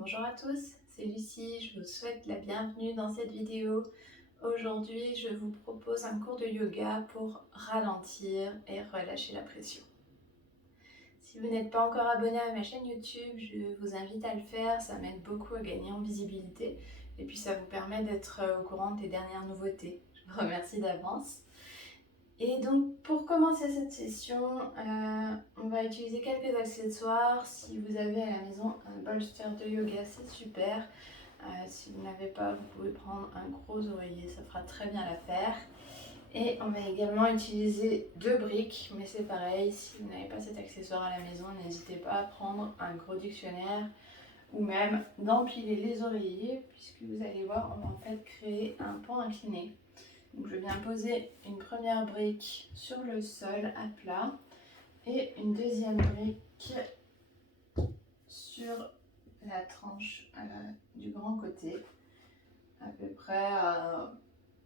Bonjour à tous, c'est Lucie, je vous souhaite la bienvenue dans cette vidéo. Aujourd'hui, je vous propose un cours de yoga pour ralentir et relâcher la pression. Si vous n'êtes pas encore abonné à ma chaîne YouTube, je vous invite à le faire, ça m'aide beaucoup à gagner en visibilité et puis ça vous permet d'être au courant des dernières nouveautés. Je vous remercie d'avance. Et donc pour commencer cette session, on va utiliser quelques accessoires. Si vous avez à la maison un bolster de yoga, c'est super. Si vous n'avez pas, vous pouvez prendre un gros oreiller, ça fera très bien l'affaire. Et on va également utiliser 2 briques, mais c'est pareil, si vous n'avez pas cet accessoire à la maison, n'hésitez pas à prendre un gros dictionnaire ou même d'empiler les oreillers, puisque vous allez voir, on va en fait créer un pan incliné. Donc je viens poser une première brique sur le sol à plat et une deuxième brique sur la tranche du grand côté, à peu près à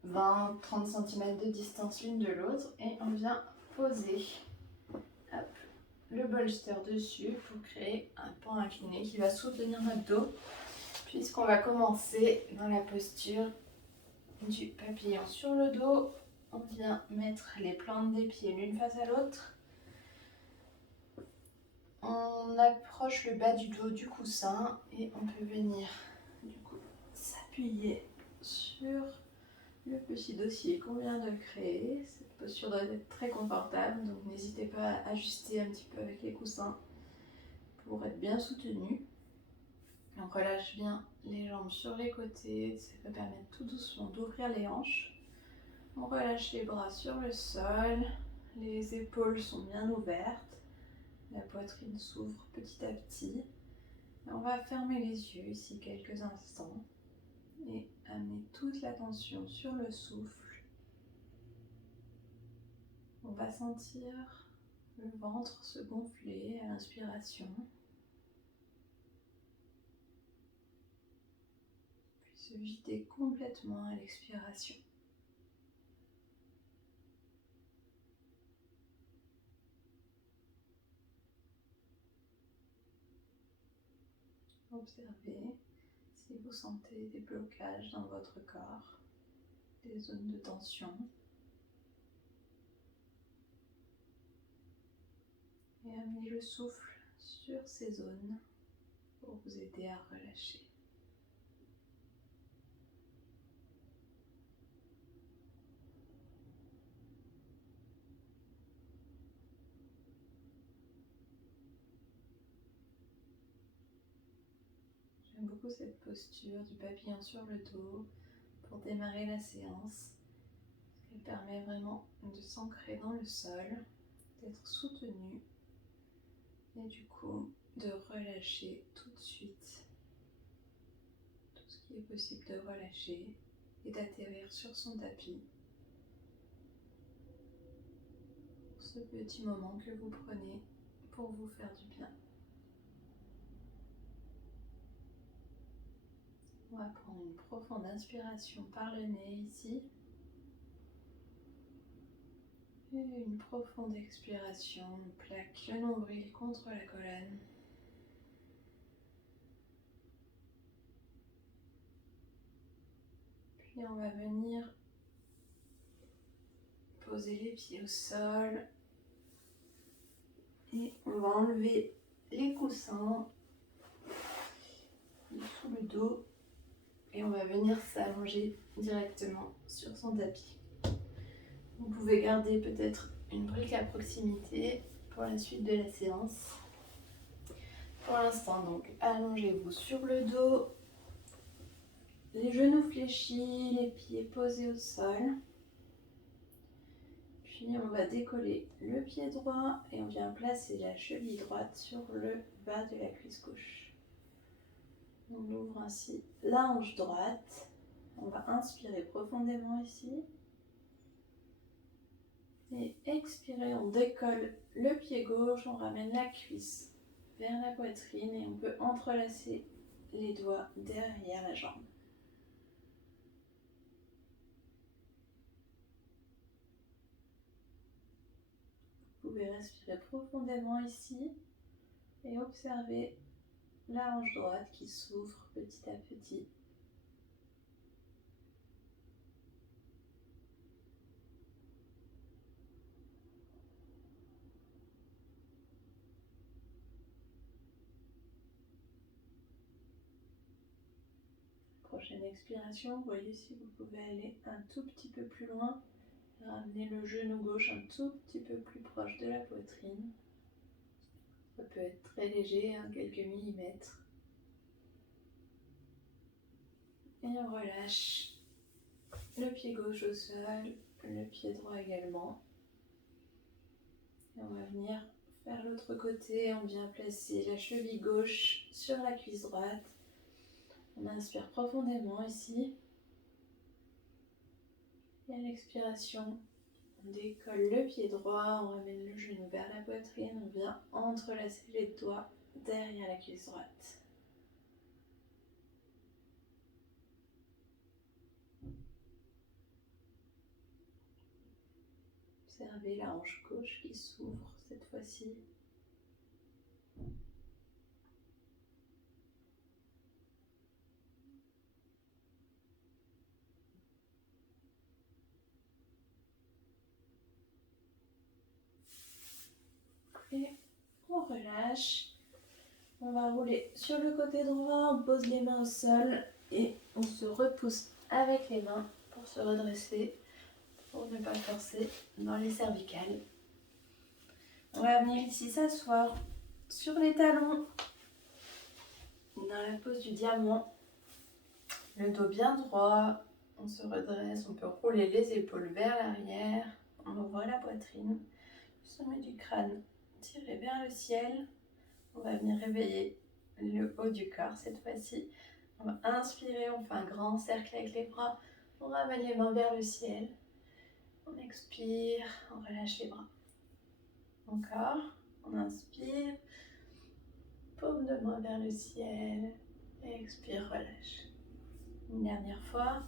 20-30 cm de distance l'une de l'autre, et on vient poser le bolster dessus pour créer un pan incliné qui va soutenir notre dos, puisqu'on va commencer dans la posture du papillon sur le dos. On vient mettre les plantes des pieds l'une face à l'autre. On approche le bas du dos du coussin et on peut venir du coup s'appuyer sur le petit dossier qu'on vient de créer. Cette posture doit être très confortable, donc n'hésitez pas à ajuster un petit peu avec les coussins pour être bien soutenu. On relâche bien les jambes sur les côtés, ça peut permettre tout doucement d'ouvrir les hanches. On relâche les bras sur le sol, les épaules sont bien ouvertes, la poitrine s'ouvre petit à petit. On va fermer les yeux ici quelques instants et amener toute l'attention sur le souffle. On va sentir le ventre se gonfler à l'inspiration, puis se vider complètement à l'expiration. Observez si vous sentez des blocages dans votre corps, des zones de tension. Et amenez le souffle sur ces zones pour vous aider à relâcher. J'aime beaucoup cette posture du papillon sur le dos pour démarrer la séance. Elle permet vraiment de s'ancrer dans le sol, d'être soutenu et du coup de relâcher tout de suite tout ce qui est possible de relâcher et d'atterrir sur son tapis pour ce petit moment que vous prenez pour vous faire du bien. On va prendre une profonde inspiration par le nez ici. Et une profonde expiration, on plaque le nombril contre la colonne. Puis on va venir poser les pieds au sol. Et on va enlever les coussins sous le dos. Et on va venir s'allonger directement sur son tapis. Vous pouvez garder peut-être une brique à proximité pour la suite de la séance. Pour l'instant, donc, allongez-vous sur le dos, les genoux fléchis, les pieds posés au sol. Puis on va décoller le pied droit et on vient placer la cheville droite sur le bas de la cuisse gauche. On ouvre ainsi la hanche droite. On va inspirer profondément ici. Et expirer, on décolle le pied gauche, on ramène la cuisse vers la poitrine et on peut entrelacer les doigts derrière la jambe. Vous pouvez respirer profondément ici et observer la hanche droite qui s'ouvre petit à petit. Prochaine expiration, voyez si vous pouvez aller un tout petit peu plus loin. Ramenez le genou gauche un tout petit peu plus proche de la poitrine. Ça peut être très léger, quelques millimètres. Et on relâche le pied gauche au sol, le pied droit également. Et on va venir faire l'autre côté. On vient placer la cheville gauche sur la cuisse droite. On inspire profondément ici. Et à l'expiration, on décolle le pied droit, on ramène le genou vers la poitrine, on vient entrelacer les doigts derrière la cuisse droite. Observez la hanche gauche qui s'ouvre cette fois-ci. Et on relâche. On va rouler sur le côté droit, on pose les mains au sol et on se repousse avec les mains pour se redresser, pour ne pas forcer dans les cervicales. On va venir ici s'asseoir sur les talons, dans la pose du diamant, le dos bien droit, on se redresse, on peut rouler les épaules vers l'arrière, on ouvre la poitrine, le sommet du crâne tiré vers le ciel. On va venir réveiller le haut du corps cette fois-ci. On va inspirer, on fait un grand cercle avec les bras, on ramène les mains vers le ciel. On expire, on relâche les bras. Encore, on inspire, paume de main vers le ciel, expire, relâche. Une dernière fois.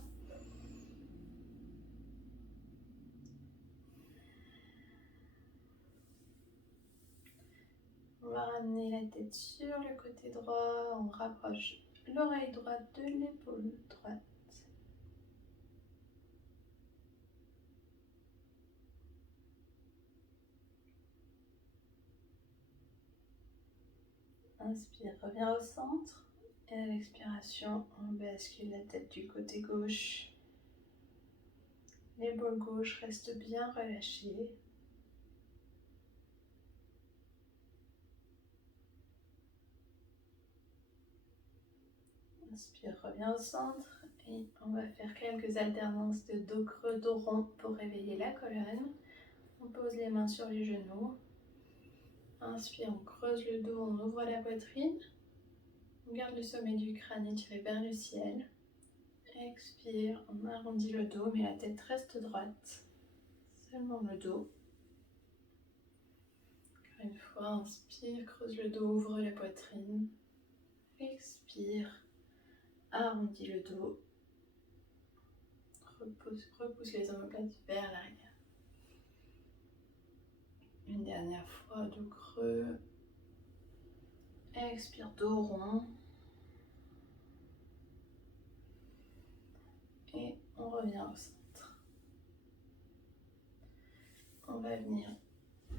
On va ramener la tête sur le côté droit, on rapproche l'oreille droite de l'épaule droite. Inspire, reviens au centre. Et à l'expiration, on bascule la tête du côté gauche. L'épaule gauche reste bien relâchée. Inspire, reviens au centre. Et on va faire quelques alternances de dos creux, dos rond pour réveiller la colonne. On pose les mains sur les genoux. Inspire, on creuse le dos, on ouvre la poitrine. On garde le sommet du crâne étiré vers le ciel. Expire, on arrondit le dos, mais la tête reste droite. Seulement le dos. Encore une fois, inspire, creuse le dos, ouvre la poitrine. Expire, arrondis le dos. Repousse les omoplates vers l'arrière. Une dernière fois, dos creux. Expire, dos rond. Et on revient au centre. On va venir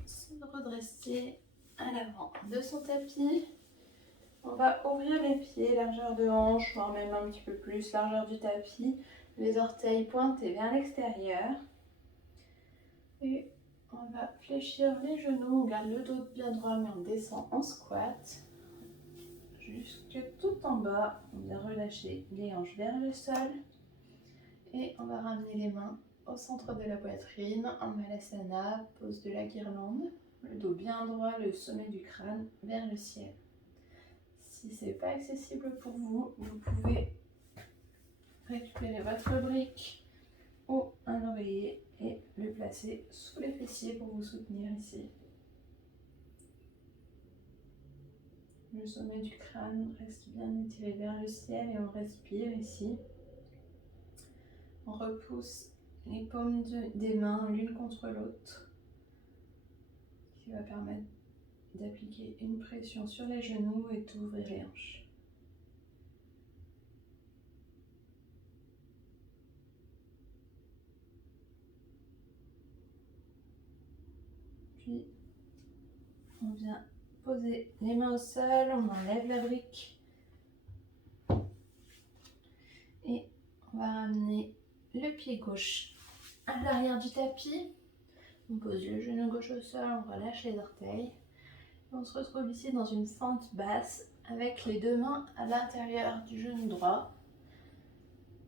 se redresser à l'avant de son tapis. On va ouvrir les pieds, largeur de hanche, voire même un petit peu plus, largeur du tapis. Les orteils pointés vers l'extérieur. Et on va fléchir les genoux, on garde le dos bien droit, mais on descend en squat. Jusque tout en bas, on vient relâcher les hanches vers le sol. Et on va ramener les mains au centre de la poitrine, en Malasana, pose de la guirlande. Le dos bien droit, le sommet du crâne vers le ciel. Si ce n'est pas accessible pour vous, vous pouvez récupérer votre brique ou un oreiller et le placer sous les fessiers pour vous soutenir ici. Le sommet du crâne reste bien étiré vers le ciel et on respire ici. On repousse les paumes des mains l'une contre l'autre, ce qui va permettre d'appliquer une pression sur les genoux et d'ouvrir les hanches. Puis on vient poser les mains au sol, on enlève la brique et on va ramener le pied gauche à l'arrière du tapis. On pose le genou gauche au sol, on relâche les orteils. On se retrouve ici dans une fente basse avec les deux mains à l'intérieur du genou droit.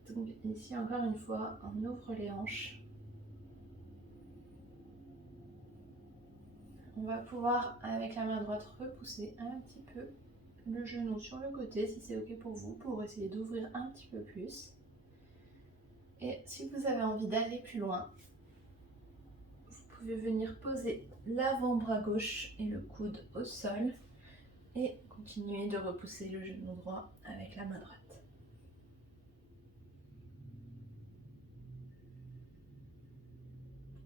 Donc ici encore une fois, on ouvre les hanches. On va pouvoir avec la main droite repousser un petit peu le genou sur le côté si c'est ok pour vous, pour essayer d'ouvrir un petit peu plus. Et si vous avez envie d'aller plus loin, vous pouvez venir poser l'avant-bras gauche et le coude au sol et continuer de repousser le genou droit avec la main droite.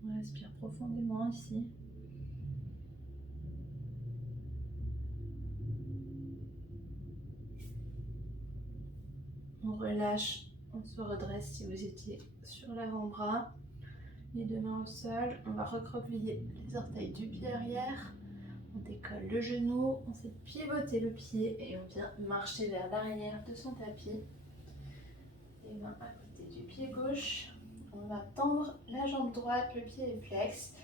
On respire profondément ici. On relâche, on se redresse si vous étiez sur l'avant-bras. Les deux mains au sol, on va recroqueviller les orteils du pied arrière. On décolle le genou, on fait pivoter le pied et on vient marcher vers l'arrière de son tapis. Les mains à côté du pied gauche. On va tendre la jambe droite, le pied est flex.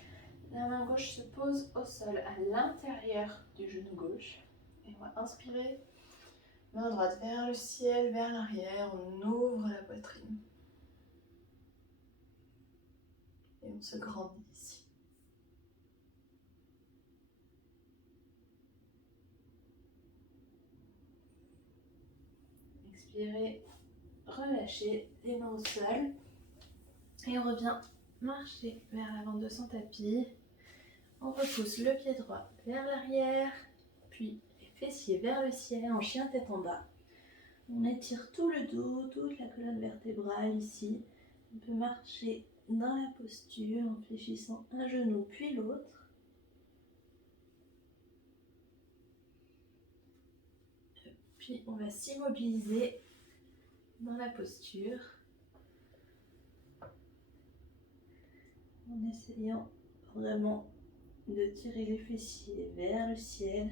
La main gauche se pose au sol à l'intérieur du genou gauche. Et on va inspirer. Main droite vers le ciel, vers l'arrière. On ouvre la poitrine. Et on se grandit ici. Expirez, relâchez les mains au sol. Et on revient marcher vers l'avant de son tapis. On repousse le pied droit vers l'arrière, puis les fessiers vers le ciel en chien tête en bas. On étire tout le dos, toute la colonne vertébrale ici. On peut marcher dans la posture en fléchissant un genou puis l'autre. Puis on va s'immobiliser dans la posture en essayant vraiment de tirer les fessiers vers le ciel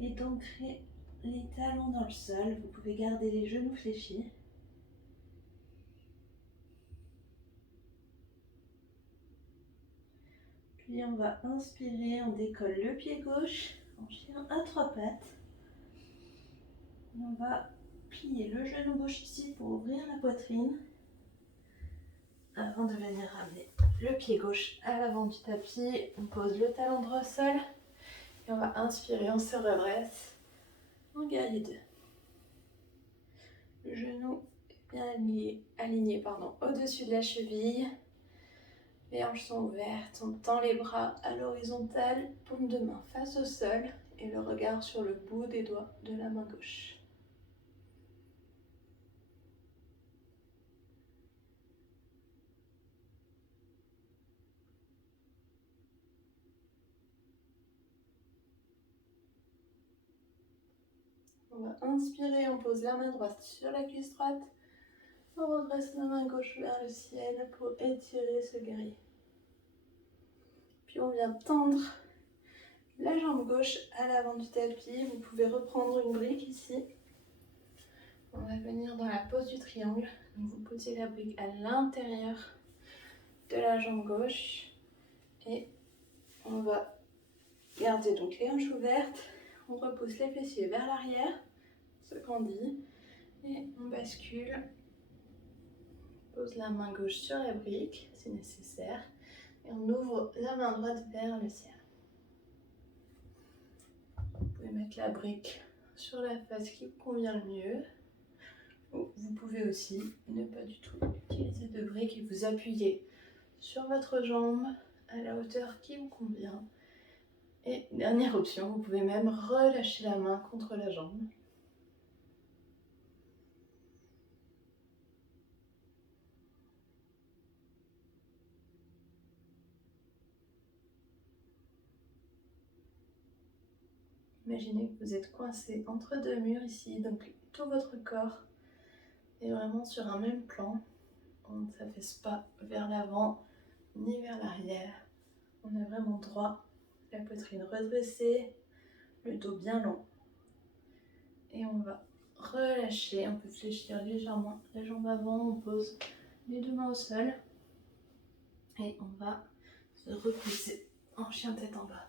et d'ancrer les talons dans le sol. Vous pouvez garder les genoux fléchis. Puis on va inspirer, on décolle le pied gauche en chien à trois pattes. On va plier le genou gauche ici pour ouvrir la poitrine avant de venir ramener le pied gauche à l'avant du tapis. On pose le talon droit au sol et on va inspirer, on se redresse en guerrier 2. Le genou est bien aligné au-dessus de la cheville. Les hanches sont ouvertes, on tend les bras à l'horizontale, paume de main face au sol et le regard sur le bout des doigts de la main gauche. On va inspirer, on pose la main droite sur la cuisse droite. On redresse la main gauche vers le ciel pour étirer ce guerrier. Puis on vient tendre la jambe gauche à l'avant du tapis. Vous pouvez reprendre une brique ici. On va venir dans la pose du triangle. Donc vous posez la brique à l'intérieur de la jambe gauche. Et on va garder donc les hanches ouvertes. On repousse les fessiers vers l'arrière. On se grandit. Et on bascule. On pose la main gauche sur la brique si nécessaire. Et on ouvre la main droite vers le ciel. Vous pouvez mettre la brique sur la face qui vous convient le mieux. Ou vous pouvez aussi ne pas du tout utiliser de brique et vous appuyer sur votre jambe à la hauteur qui vous convient. Et dernière option, vous pouvez même relâcher la main contre la jambe. Imaginez que vous êtes coincé entre deux murs ici, donc tout votre corps est vraiment sur un même plan. On ne s'affaisse pas vers l'avant ni vers l'arrière. On est vraiment droit, la poitrine redressée, le dos bien long. Et on va relâcher, on peut fléchir légèrement la jambe avant, on pose les deux mains au sol. Et on va se repousser en chien tête en bas.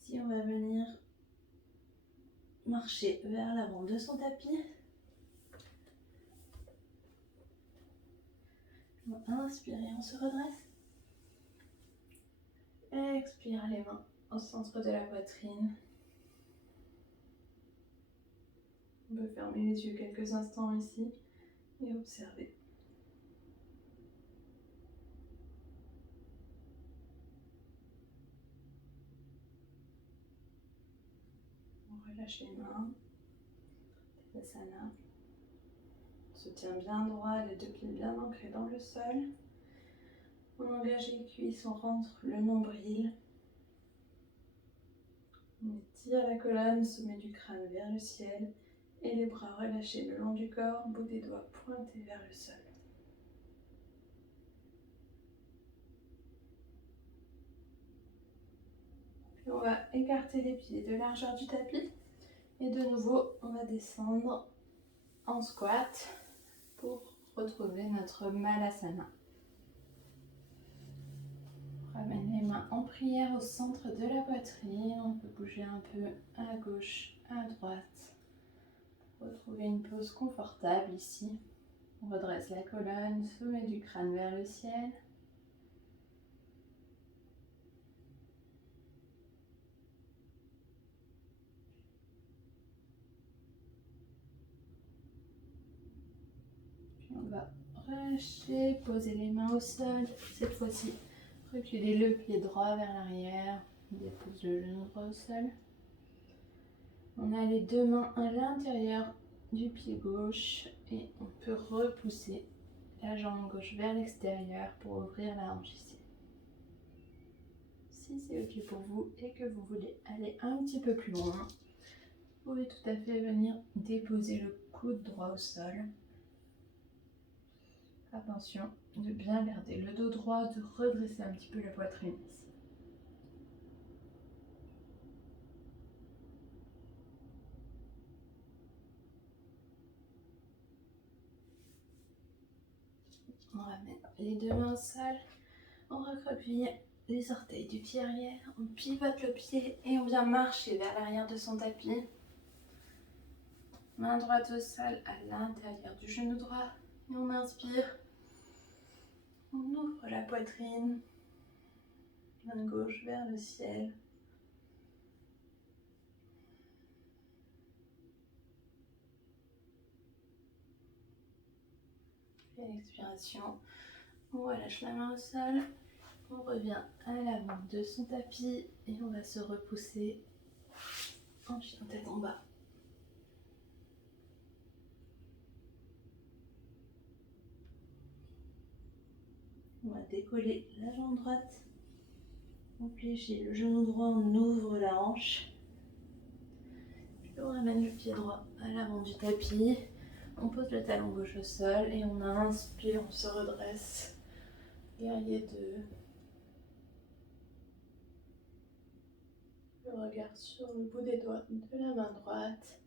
Ici, on va venir marcher vers l'avant de son tapis. On va inspirer, on se redresse. Expire les mains au centre de la poitrine. On peut fermer les yeux quelques instants ici et observer. On relâche les mains. Tadasana. On se tient bien droit, les deux pieds bien ancrés dans le sol. On engage les cuisses, on rentre le nombril. On étire la colonne, sommet du crâne vers le ciel. Et les bras relâchés le long du corps, bout des doigts pointés vers le sol. Puis on va écarter les pieds de largeur du tapis. Et de nouveau, on va descendre en squat pour retrouver notre Malasana. On ramène les mains en prière au centre de la poitrine. On peut bouger un peu à gauche, à droite. Retrouver une pose confortable ici. On redresse la colonne, sommet du crâne vers le ciel. Puis on va relâcher, poser les mains au sol. Cette fois-ci, reculer le pied droit vers l'arrière. Dépose le genou droit au sol. On a les deux mains à l'intérieur du pied gauche et on peut repousser la jambe gauche vers l'extérieur pour ouvrir la hanche ici. Si c'est ok pour vous et que vous voulez aller un petit peu plus loin, vous pouvez tout à fait venir déposer le coude droit au sol. Attention de bien garder le dos droit, de redresser un petit peu la poitrine ici. On ramène les deux mains au sol, on recroqueville les orteils du pied arrière, on pivote le pied et on vient marcher vers l'arrière de son tapis. Main droite au sol à l'intérieur du genou droit et on inspire. On ouvre la poitrine, main gauche vers le ciel. Puis à l'expiration, on relâche la main au sol. On revient à l'avant de son tapis et on va se repousser en chien tête en bas. On va décoller la jambe droite. On fléchit le genou droit, on ouvre la hanche. Puis on ramène le pied droit à l'avant du tapis. On pose le talon gauche au sol et on inspire, on se redresse. Guerrier 2. Le regard sur le bout des doigts de la main droite.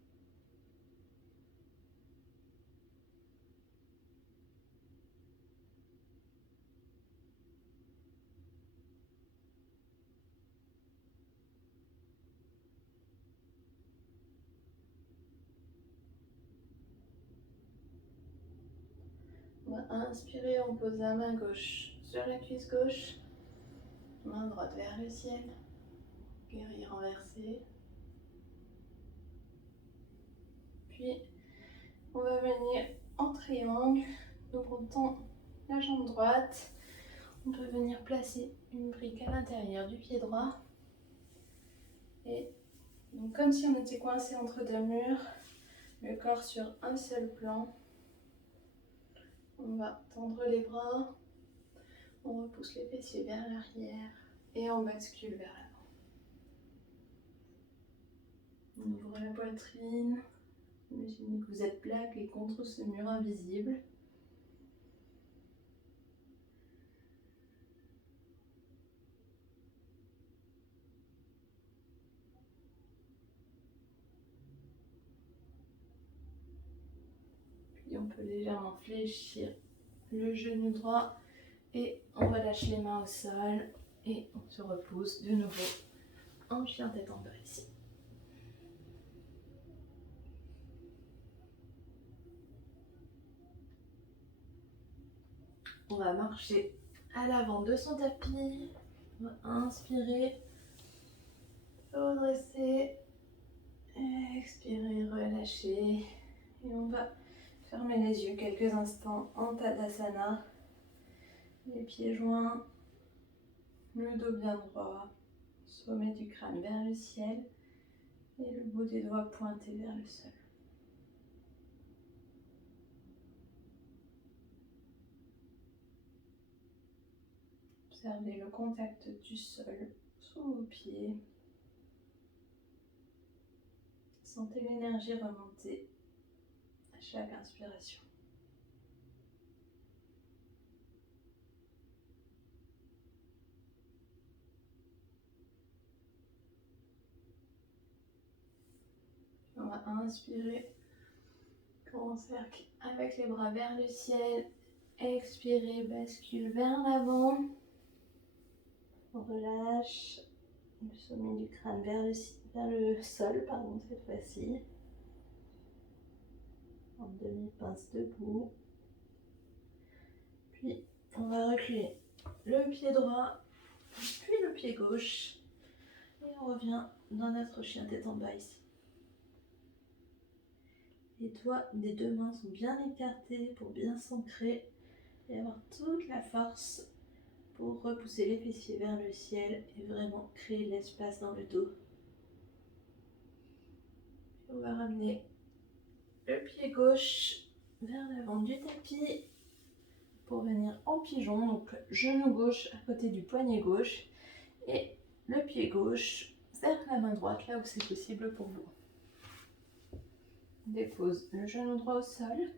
On va inspirer, on pose la main gauche sur la cuisse gauche. Main droite vers le ciel. Guerrier renversé. Puis on va venir en triangle. Donc on tend la jambe droite. On peut venir placer une brique à l'intérieur du pied droit. Et donc comme si on était coincé entre deux murs, le corps sur un seul plan. On va tendre les bras, on repousse les fessiers vers l'arrière et on bascule vers l'avant. On ouvre la poitrine, imaginez que vous êtes plaqué contre ce mur invisible. Puis on peut légèrement fléchir le genou droit et on relâche les mains au sol et on se repose de nouveau en chien tête en bas ici. On va marcher à l'avant de son tapis. On va inspirer, redresser, expirer, relâcher. Et on va fermer les yeux quelques instants en Tadasana. Les pieds joints, le dos bien droit, sommet du crâne vers le ciel et le bout des doigts pointé vers le sol. Observez le contact du sol sous vos pieds. Sentez l'énergie remonter à chaque inspiration. On va inspirer, grand cercle avec les bras vers le ciel. Expirer, bascule vers l'avant. On relâche le sommet du crâne vers le sol, cette fois-ci. En demi-pince debout. Puis on va reculer le pied droit, puis le pied gauche. Et on revient dans notre chien tête en bas ici. Les doigts des deux mains sont bien écartés pour bien s'ancrer et avoir toute la force pour repousser les fessiers vers le ciel et vraiment créer de l'espace dans le dos. On va ramener le pied gauche vers l'avant du tapis pour venir en pigeon, donc genou gauche à côté du poignet gauche et le pied gauche vers la main droite là où c'est possible pour vous. On dépose le genou droit au sol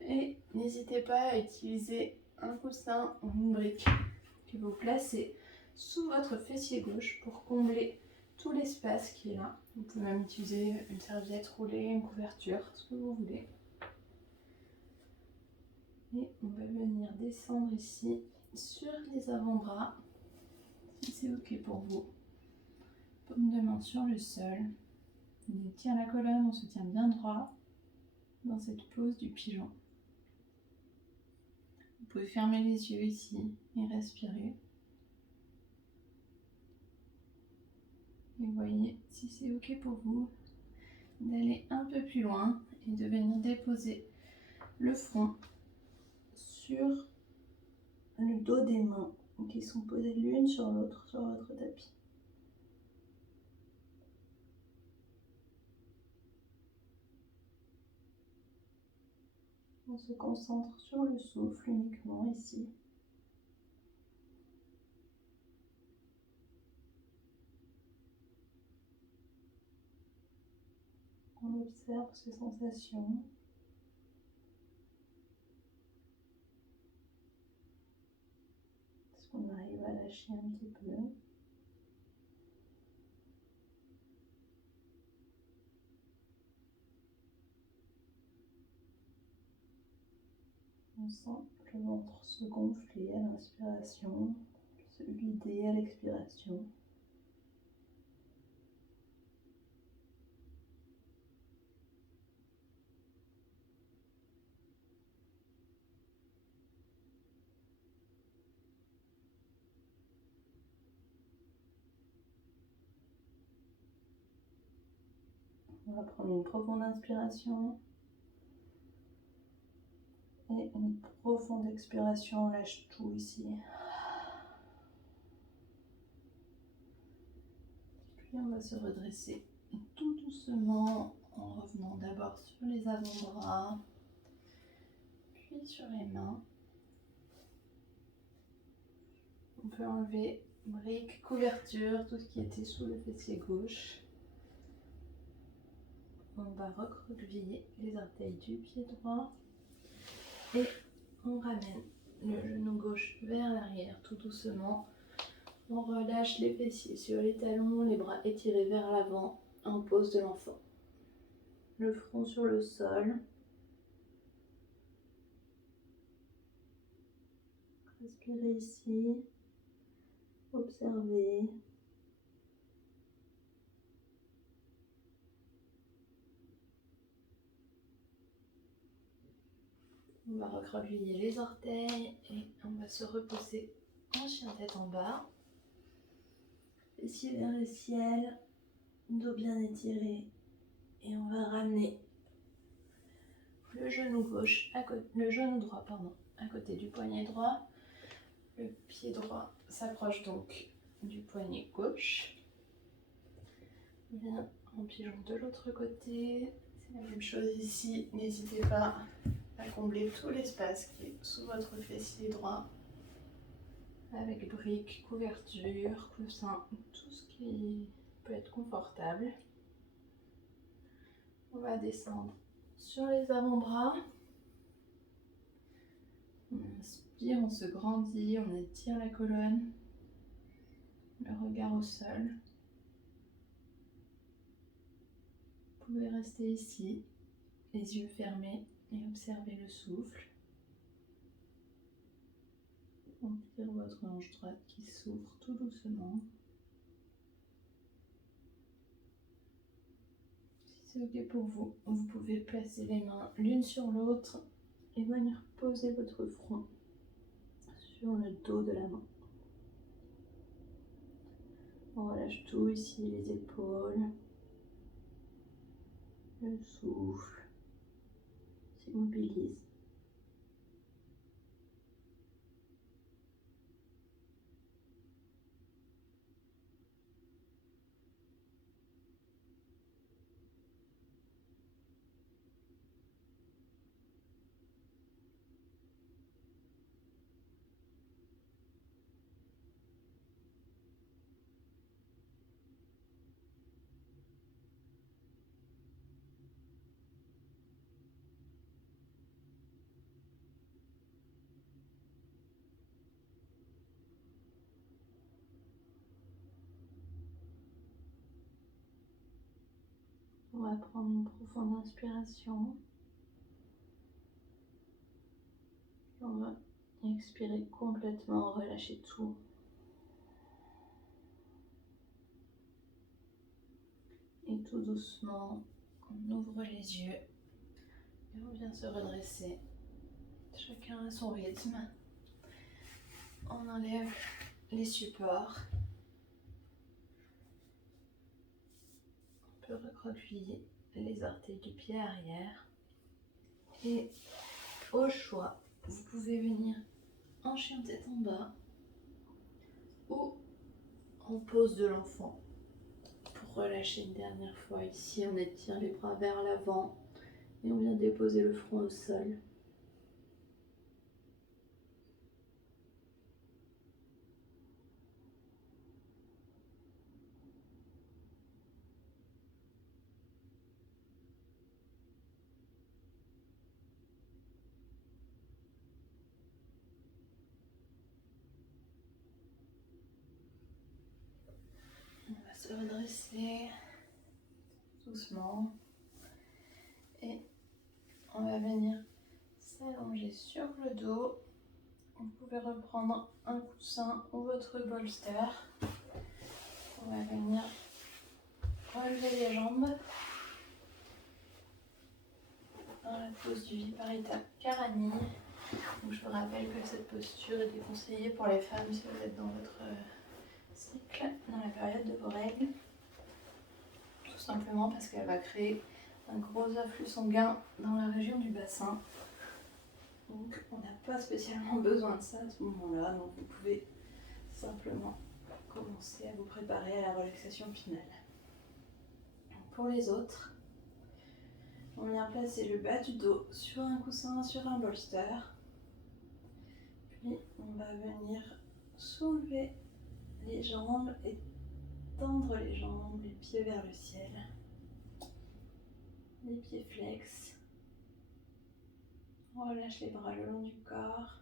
et n'hésitez pas à utiliser un coussin ou une brique que vous placez sous votre fessier gauche pour combler tout l'espace qui est là. Vous pouvez même utiliser une serviette roulée, une couverture, ce que vous voulez. Et on va venir descendre ici sur les avant-bras, si c'est ok pour vous. Paume de main sur le sol. On étire la colonne, on se tient bien droit dans cette pose du pigeon. Vous pouvez fermer les yeux ici et respirer. Et voyez si c'est ok pour vous d'aller un peu plus loin et de venir déposer le front sur le dos des mains qui sont posées l'une sur l'autre sur votre tapis. On se concentre sur le souffle uniquement ici. On observe ces sensations. Est-ce qu'on arrive à lâcher un petit peu? On sent le ventre se gonfler à l'inspiration, se vider à l'expiration. On va prendre une profonde inspiration et une profonde expiration. On lâche tout ici. Puis on va se redresser tout doucement en revenant d'abord sur les avant-bras, puis sur les mains. On peut enlever briques, couverture, tout ce qui était sous le fessier gauche. On va recroqueviller les orteils du pied droit et on ramène le genou gauche vers l'arrière tout doucement. On relâche les fessiers sur les talons, les bras étirés vers l'avant en pose de l'enfant. Le front sur le sol. Respirez ici. Observez. On va recroqueviller les orteils et on va se reposer en chien tête en bas. Fessiers vers le ciel, dos bien étiré. Et on va ramener le genou droit à côté du poignet droit. Le pied droit s'approche donc du poignet gauche. Bien, en pigeon de l'autre côté. C'est la même chose ici. N'hésitez pas à combler tout l'espace qui est sous votre fessier droit avec briques, couverture, coussin, tout ce qui peut être confortable. On va descendre sur les avant-bras. On inspire, on se grandit, on étire la colonne. Le regard au sol. Vous pouvez rester ici, les yeux fermés et observer le souffle. Sentir votre hanche droite qui s'ouvre tout doucement. Si c'est ok pour vous, vous pouvez placer les mains l'une sur l'autre et venir poser votre front sur le dos de la main. On relâche tout ici, les épaules, le souffle s'immobilise. On va prendre une profonde inspiration. On va expirer complètement, relâcher tout. Et tout doucement, on ouvre les yeux et on vient se redresser. Chacun à son rythme. On enlève les supports. On peut recroqueviller les orteils du pied arrière. Et au choix, vous pouvez venir en chien tête en bas ou en pose de l'enfant. Pour relâcher une dernière fois ici, on étire les bras vers l'avant et on vient déposer le front au sol. On va se redresser doucement et on va venir s'allonger sur le dos. Vous pouvez reprendre un coussin ou votre bolster. On va venir relever les jambes dans la pose du Viparita Karani. Donc je vous rappelle que cette posture est déconseillée pour les femmes si vous êtes dans votre cycle, dans la période de vos règles. Tout simplement parce qu'elle va créer un gros afflux sanguin dans la région du bassin. Donc on n'a pas spécialement besoin de ça à ce moment-là, donc vous pouvez simplement commencer à vous préparer à la relaxation finale. Pour les autres, On vient placer le bas du dos sur un coussin, sur un bolster. Puis on va venir soulever les jambes et tendre les jambes, les pieds vers le ciel. Les pieds flex. On relâche les bras le long du corps.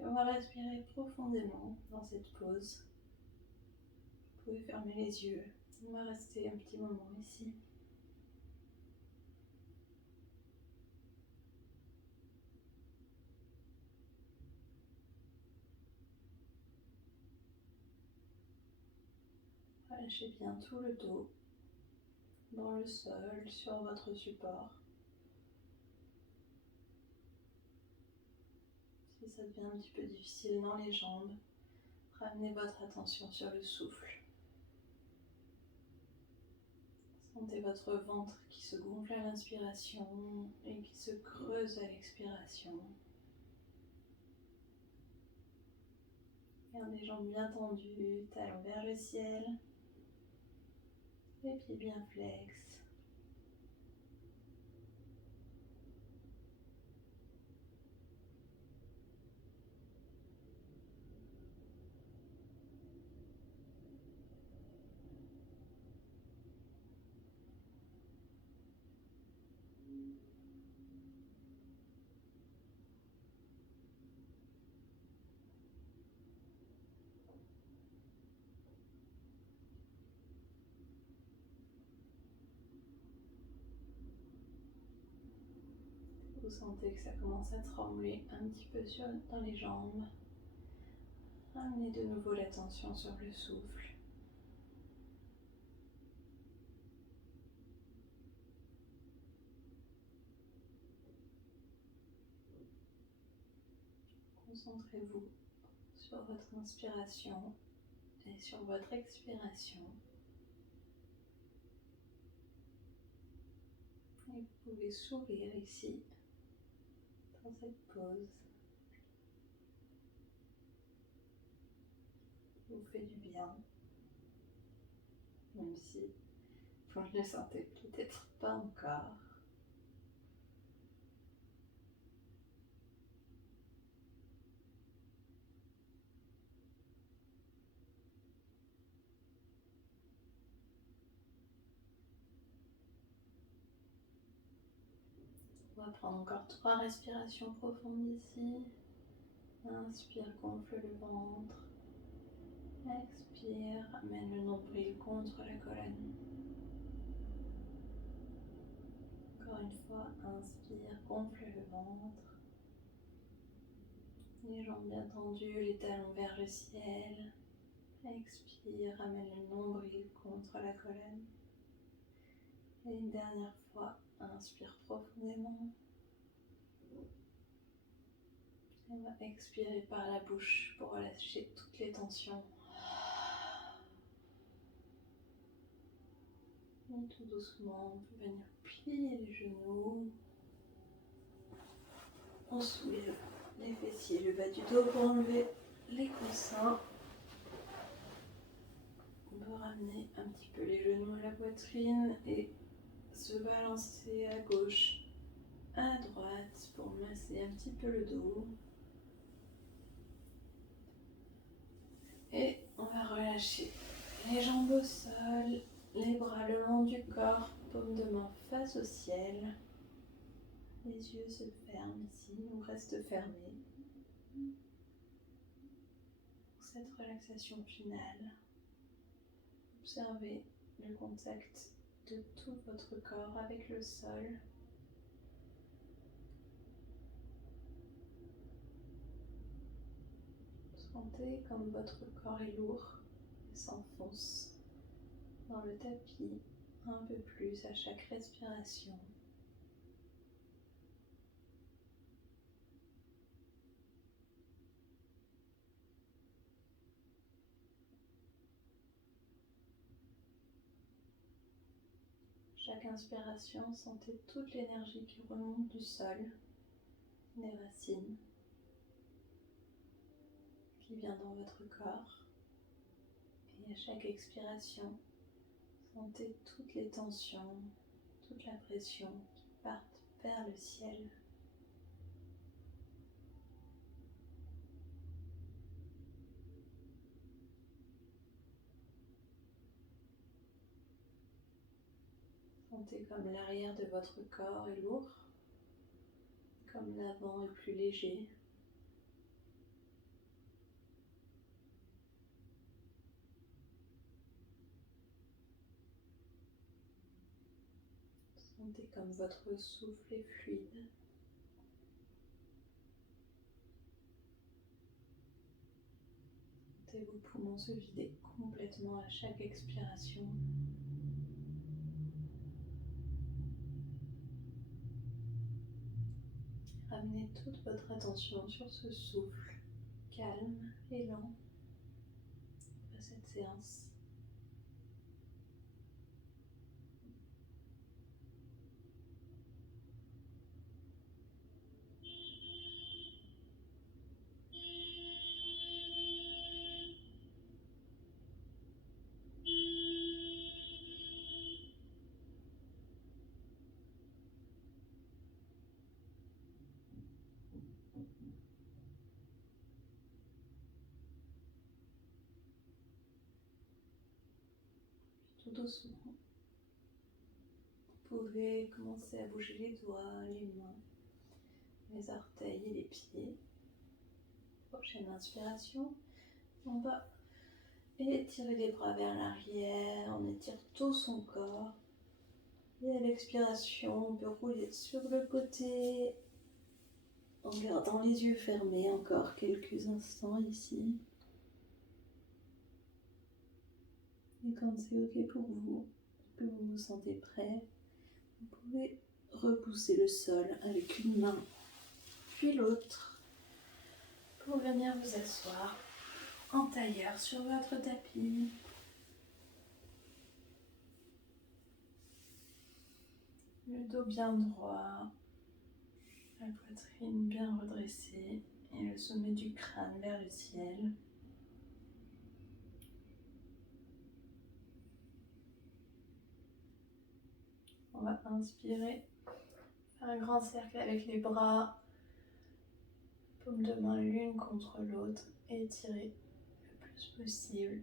Et on va respirer profondément dans cette pause. Vous pouvez fermer les yeux. On va rester un petit moment ici. Relâchez bien tout le dos, dans le sol, sur votre support. Si ça devient un petit peu difficile dans les jambes, ramenez votre attention sur le souffle. Sentez votre ventre qui se gonfle à l'inspiration et qui se creuse à l'expiration. Gardez les jambes bien tendues, talons vers le ciel, les pieds bien flex. Vous sentez que ça commence à trembler un petit peu dans les jambes. Ramenez de nouveau l'attention sur le souffle. Concentrez-vous sur votre inspiration et sur votre expiration. Et vous pouvez sourire ici, dans cette pause. Ça vous fait du bien, même si vous ne le sentez peut-être pas encore. On va prendre encore 3 respirations profondes ici. Inspire, gonfle le ventre. Expire, amène le nombril contre la colonne. Encore une fois, inspire, gonfle le ventre. Les jambes bien tendues, les talons vers le ciel. Expire, amène le nombril contre la colonne. Et une dernière fois, inspire profondément. On va expirer par la bouche pour relâcher toutes les tensions. Et tout doucement, on peut venir plier les genoux. On soulève les fessiers, le bas du dos pour enlever les coussins. On peut ramener un petit peu les genoux à la poitrine et se balancer à gauche, à droite pour masser un petit peu le dos. Et on va relâcher les jambes au sol, les bras le long du corps, paume de main face au ciel. Les yeux se ferment ici, on reste fermé. Pour cette relaxation finale, observez le contact de tout votre corps avec le sol. Sentez comme votre corps est lourd et s'enfonce dans le tapis un peu plus à chaque respiration. Chaque inspiration, sentez toute l'énergie qui remonte du sol, des racines, qui vient dans votre corps. Et à chaque expiration, sentez toutes les tensions, toute la pression qui parte vers le ciel. Sentez comme l'arrière de votre corps est lourd, comme l'avant est plus léger. Sentez comme votre souffle est fluide. Sentez vos poumons se vider complètement à chaque expiration. Ramenez toute votre attention sur ce souffle calme et lent de cette séance. Tout doucement, vous pouvez commencer à bouger les doigts, les mains, les orteils et les pieds. Prochaine inspiration, on va étirer les bras vers l'arrière, on étire tout son corps. Et à l'expiration, on peut rouler sur le côté en gardant les yeux fermés encore quelques instants ici. Et quand c'est ok pour vous, que vous vous sentez prêt, vous pouvez repousser le sol avec une main, puis l'autre, pour venir vous asseoir en tailleur sur votre tapis. Le dos bien droit, la poitrine bien redressée et le sommet du crâne vers le ciel. On va inspirer, faire un grand cercle avec les bras, paumes de main l'une contre l'autre, étirer le plus possible.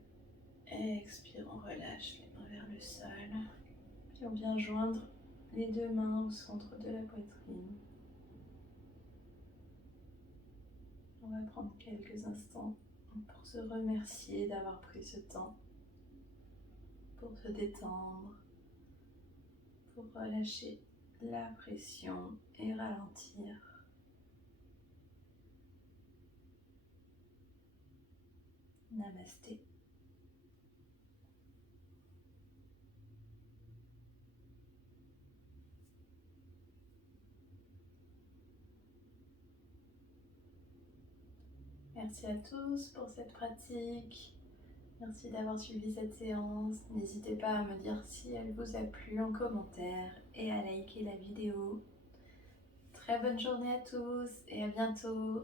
Et expire, on relâche les mains vers le sol. Puis on vient joindre les deux mains au centre de la poitrine. On va prendre quelques instants pour se remercier d'avoir pris ce temps, pour se détendre, pour relâcher la pression et ralentir. Namasté. Merci à tous pour cette pratique. Merci d'avoir suivi cette séance. N'hésitez pas à me dire si elle vous a plu en commentaire et à liker la vidéo. Très bonne journée à tous et à bientôt.